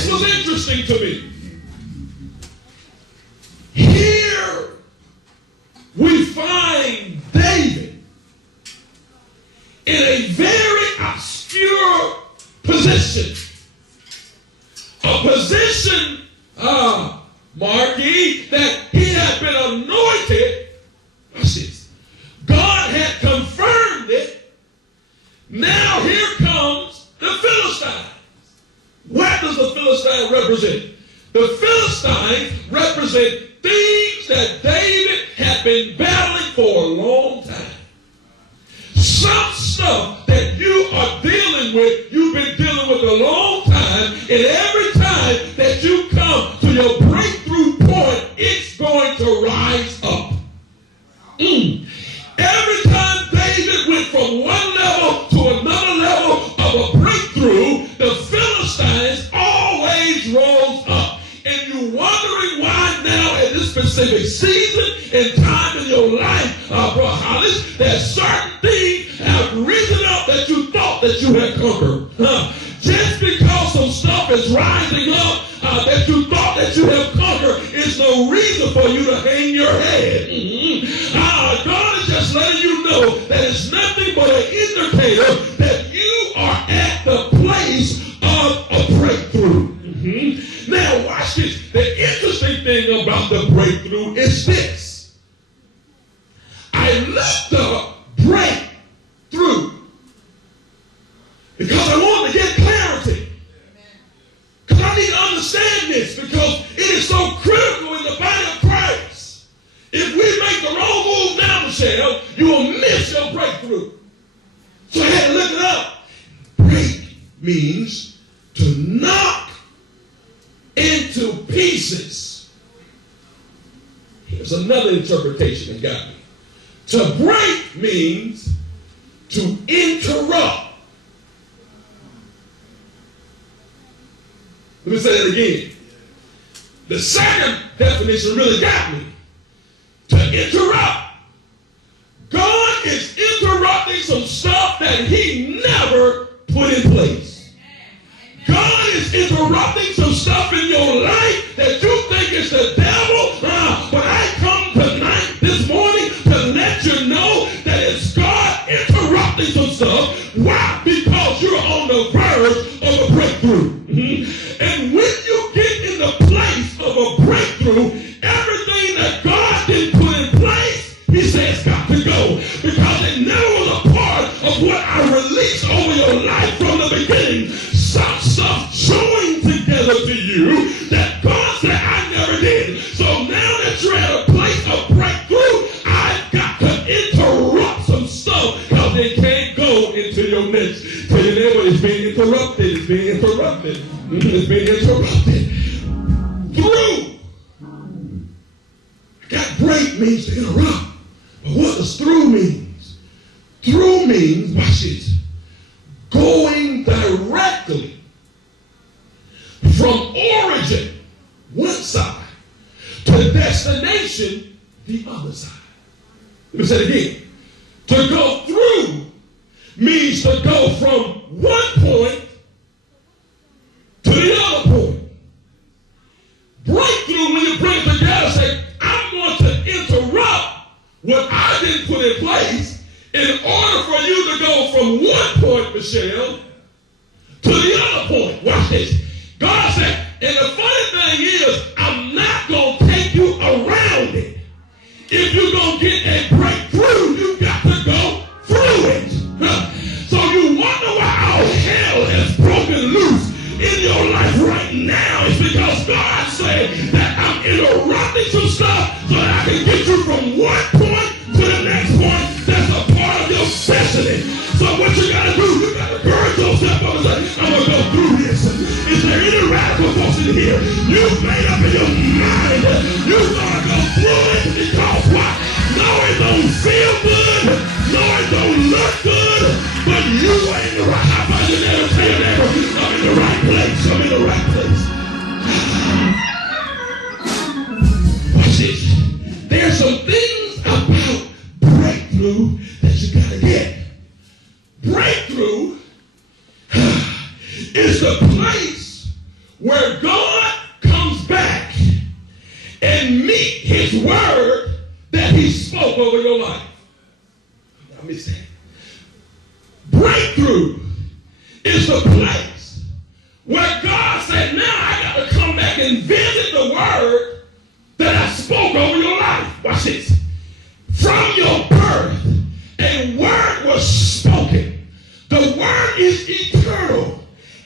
this was interesting to me. Here we find David in a very obscure position. A position, Marky, that he had been anointed. Watch this. God had confirmed it. Now here comes the Philistines. What does the Philistine represent? The Philistines represent things that David had been battling for a long time. Some stuff that you are dealing with, you've been dealing with a long time, and every time that you come to your breakthrough point, it's going to rise up. Every time David went from one level to another level of a breakthrough, the Philistines always rose up. And you're wondering why now at this specific season and time in your life, Brother Hollis, that certain things have risen up that you thought that you had conquered. Just because some stuff is rising up that you thought that you have conquered is no reason for you to hang your head. God is just letting you know that it's nothing but an indicator that you are at the place of a breakthrough. Now watch this. The interesting thing about the breakthrough is this. I looked up breakthrough because I wanted to get clarity. Because I need to understand this because it is so critical in the body of Christ. If we make the wrong move now, Michelle, you will miss your breakthrough. So I had to look it up. Break means to knock into pieces. Here's another interpretation that got me. To break means to interrupt. Let me say that again. The second definition really got me. To interrupt. God is interrupting some stuff that he never put in place. God is interrupting some stuff in your life that you think is the devil. But I come tonight, this morning, to let you know that it's God interrupting some stuff. Why? Because you're on the verge of a breakthrough. And when you get in the place of a breakthrough, everything that God didn't put in place, he says got to go. Because it never was a part of what I released over your life from the beginning. Some stuff joined together to you that God said I never did. So now that you're at a place of breakthrough, I've got to interrupt some stuff because they can't go into your next. Tell your neighbor it's being interrupted. It's being interrupted. It's being interrupted. Through. That break means to interrupt. But what does through means? Through means, watch this, going directly from origin, one side, to destination, the other side. Let me say it again. To go through means to go from one point to the other point. Breakthrough, when you bring it together, say, I'm going to interrupt what I didn't put in place in order for you to go from one point, Michelle, to the other point. Watch this. God said, and the funny thing is, I'm not going to take you around it. If you're going to get a breakthrough, you've got to go through it. So you wonder why all hell has broken loose in your life right now. It's because God said that I'm interrupting some stuff so that I can get you from one point to the next point that's a part of your destiny. So what you got to do, you got to encourage yourself up and say, I'm going to go through this. Is there any radical folks in here? You've made up in your mind. You're going to go through it because what? No, it don't feel good. No, it don't look good. But you ain't the right. How about you never tell your neighbor, I'm in the right place. I'm in the right place. Watch this. There's some things about breakthrough that you got to get. Breakthrough is the place where God comes back and meet his word that he spoke over your life. Let me say, breakthrough is the place where God said, now I got to come back and visit the word that I spoke over your life. Watch this. From your birth, a word was spoken. The word is eternal.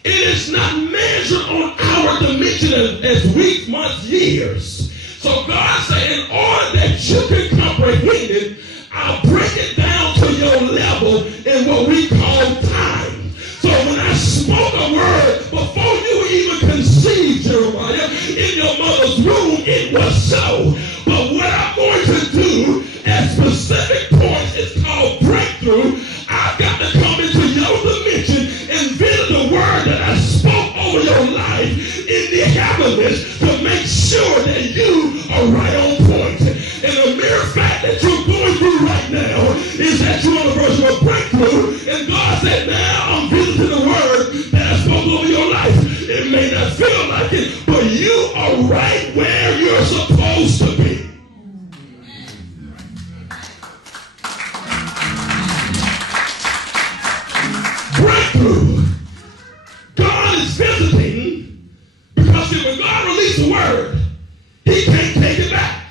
It is not measured on our dimension as weeks, months, years. So God said, in order that you can comprehend it, I'll break it down to your level in what we call time. So when I spoke a word before you even conceived, Jeremiah, in your mother's womb, it was so. But what I'm going to do at specific points is called breakthrough. I've got to come into your dimension and visit the word that I spoke over your life in the heavens to make sure that you are right on point. And the mere fact that you're going through right now is that you're on the verge of a breakthrough. And God said, now I'm visiting the word that I spoke over your life. It may not feel like it, but you are right where you're supposed to be. Breakthrough. God is visiting because when God releases a word, he can't take it back.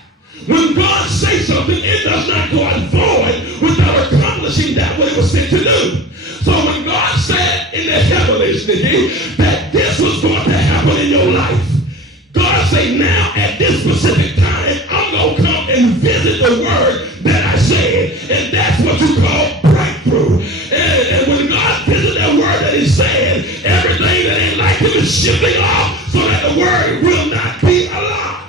When God says something, it does not go out void without accomplishing that what it was sent to do. So when God said in the heavens, Nikki, that this was going to happen in your life, God said, now at this specific time, I'm going to come and visit the word that I said. And that's what you call breakthrough. And when God visited that word that he said, everything that ain't like him is shifting off so that the word will not be alive.